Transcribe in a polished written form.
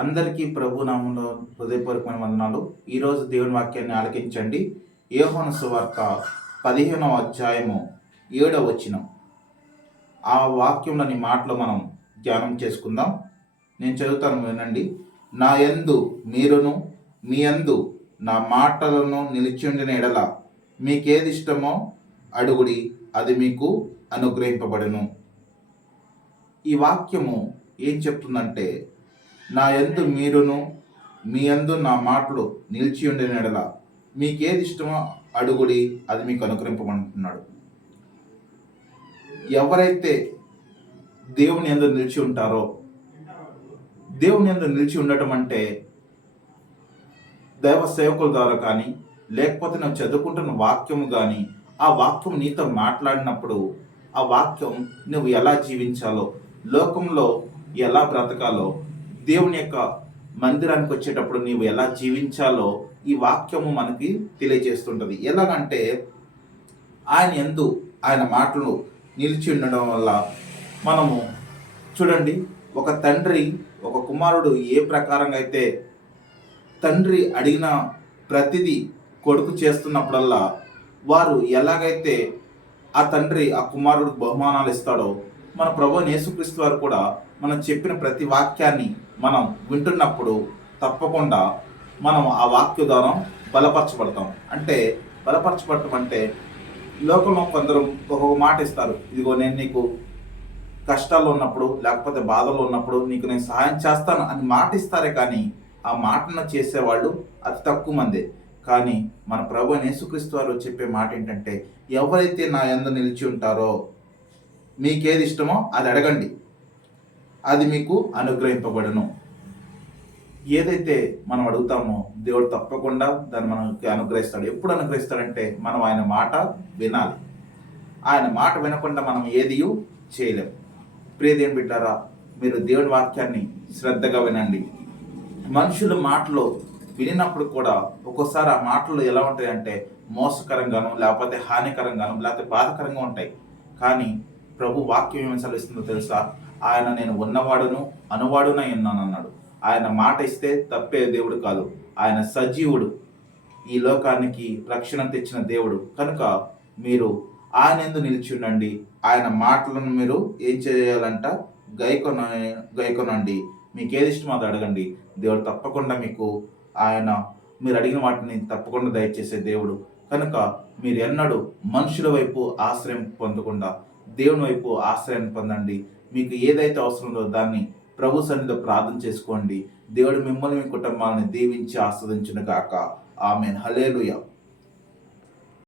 అందరికీ ప్రభు నామంలో హృదయపూర్వకమైన వందనాలు. ఈరోజు దేవుని వాక్యాన్ని ఆలకించండి. యోహాను సువార్త 15వ అధ్యాయము 7వ వచనం. ఆ వాక్యంలోని మాటలు మనం ధ్యానం చేసుకుందాం. నేను చదువుతాను, వినండి. నా యందు మీరును మీ యందు నా మాటలను నిలిచిండిన ఎడల మీకేది ఇష్టమో అడుగుడి, అది మీకు అనుగ్రహింపబడును. ఈ వాక్యము ఏం చెప్తుందంటే, నా యందు మీరును మీ యందు నా మాటలు నిలిచి ఉండిన ఎడల మీకేది ఇష్టమో అడుగుడి, అది మీకు అనుగ్రహింపమంటున్నాడు. ఎవరైతే దేవుని యందు నిలిచి ఉంటారో, దేవుని యందు నిలిచి ఉండటం అంటే దైవ సేవకుల ద్వారా కానీ, లేకపోతే నువ్వు చదువుకుంటున్న వాక్యము కానీ, ఆ వాక్యం నీతో మాట్లాడినప్పుడు ఆ వాక్యం నువ్వు ఎలా జీవించాలో, లోకంలో ఎలా బ్రతకాలో, దేవుని యొక్క మందిరానికి వచ్చేటప్పుడు నీవు ఎలా జీవించాలో ఈ వాక్యము మనకి తెలియజేస్తుంటుంది. ఎలాగంటే, ఆయన మాటలు నిలిచి ఉండడం వల్ల మనము చూడండి, ఒక తండ్రి ఒక కుమారుడు ఏ ప్రకారంగా అయితే తండ్రి అడిగిన ప్రతిదీ కొడుకు చేస్తున్నప్పుడల్లా వారు ఎలాగైతే ఆ తండ్రి ఆ కుమారుడికి బహుమానాలు ఇస్తాడో, మన ప్రభువైన యేసుక్రీస్తు వారు కూడా మనం చెప్పిన ప్రతి వాక్యాన్ని మనం వింటున్నప్పుడు తప్పకుండా మనం ఆ వాక్య ద్వారా బలపరచబడతాం. అంటే బలపరచబడటం అంటే, లోకంలో కొందరు ఒక్కొక్క మాట ఇస్తారు. ఇదిగో నేను నీకు కష్టాల్లో ఉన్నప్పుడు, లేకపోతే బాధల్లో ఉన్నప్పుడు నీకు నేను సహాయం చేస్తాను అని మాట ఇస్తారే కానీ ఆ మాటను చేసేవాళ్ళు అతి తక్కువ మందే. కానీ మన ప్రభువైన యేసుక్రీస్తు వారు చెప్పే మాట ఏంటంటే, ఎవరైతే నా యందు నిలిచి ఉంటారో మీకేది ఇష్టమో అది అడగండి, అది మీకు అనుగ్రహింపబడును. ఏదైతే మనం అడుగుతామో దేవుడు తప్పకుండా దాన్ని మనకి అనుగ్రహిస్తాడు. ఎప్పుడు అనుగ్రహిస్తాడంటే, మనం ఆయన మాట వినాలి. ఆయన మాట వినకుండా మనం ఏది చేయలేం. ప్రియదేవుని బిడ్డారా, మీరు దేవుని వాక్యాన్ని శ్రద్ధగా వినండి. మనుషుల మాటలు వినినప్పుడు కూడా ఒక్కోసారి ఆ మాటలు ఎలా ఉంటాయంటే మోసకరంగాను, లేకపోతే హానికరంగాను, లేకపోతే బాధకరంగా ఉంటాయి. కానీ ప్రభు వాక్యం ఏమి సెలవిస్తుందో తెలుసా? ఆయన నేను ఉన్నవాడును అనువాడునై ఉన్నాను అన్నాడు. ఆయన మాట ఇస్తే తప్పే దేవుడు కాదు. ఆయన సజీవుడు, ఈ లోకానికి రక్షణ తెచ్చిన దేవుడు. కనుక మీరు ఆయన యందు నిలిచి ఉండండి. ఆయన మాటలను మీరు ఏం చేయాలంట? గైకొనండి. మీకు ఏది ఇష్టమో అది అడగండి, దేవుడు తప్పకుండా మీకు మీరు అడిగిన వాటిని తప్పకుండా దయచేసే దేవుడు. కనుక మీరు ఎన్నడూ మనుషుల వైపు ఆశ్రయం పొందకుండా దేవుని వైపు ఆశ్రయాన్ని పొందండి. మీకు ఏదైతే అవసరమో దాన్ని ప్రభు సన్నిధిలో ప్రార్థన చేసుకోండి. దేవుడు మిమ్మల్ని మీ కుటుంబాలను దీవించి ఆస్వాదించును గాక. ఆమేన్. హల్లెలూయా.